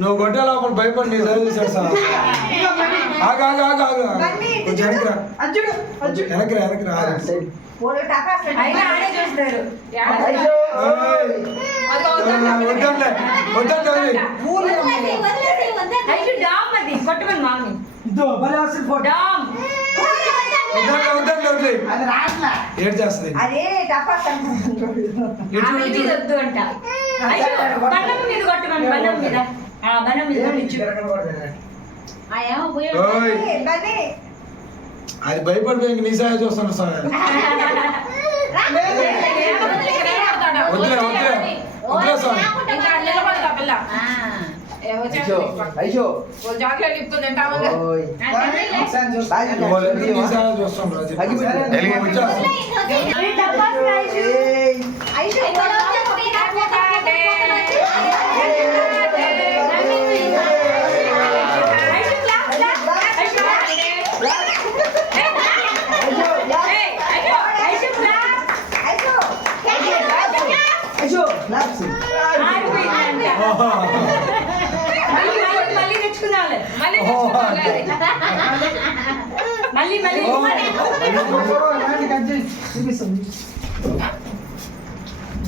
నువ్వు గొడ్డ లోపల భయపడి నీ చదివేశాడు సార్. వెనకరా ఏడ్ చేస్తుంది అది భయపడిపోయి నీ సాయం చూస్తాను సార్. వద్దులే వద్దులే సార్.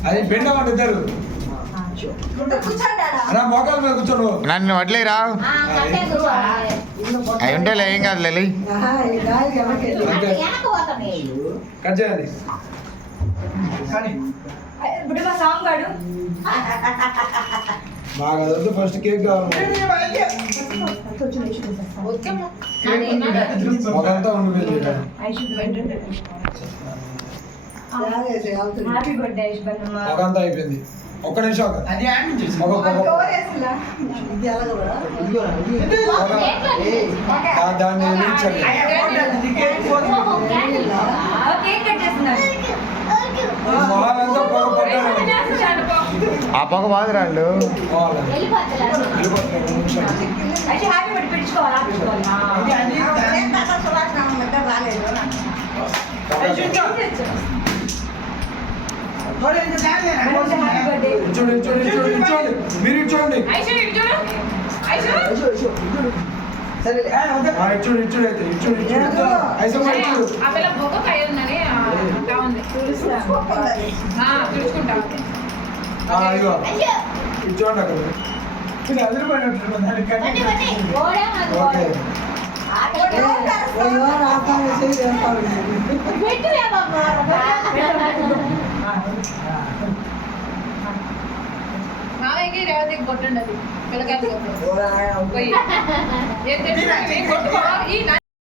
అది బెండ ఇద్దరు మోకాల మీద కూర్చోడు. నన్ను వడ్లేరా అవి ఉంటేలే ఏం కాదు లే. కట్ చేయాలి. బాగా వద్దు, ఫస్ట్ కేక్ కావాలి. మొదంతా ఉండిపోయింది. మొదంతా అయిపోయింది. ఒక్క నిమిషం దాన్ని ఆ పొగ బాధరాళ్ళు మీరు చూడండి. చూడండి మామయ్యకి రేవతికి కొట్టుండదు పిల్లకాయలు కొట్టు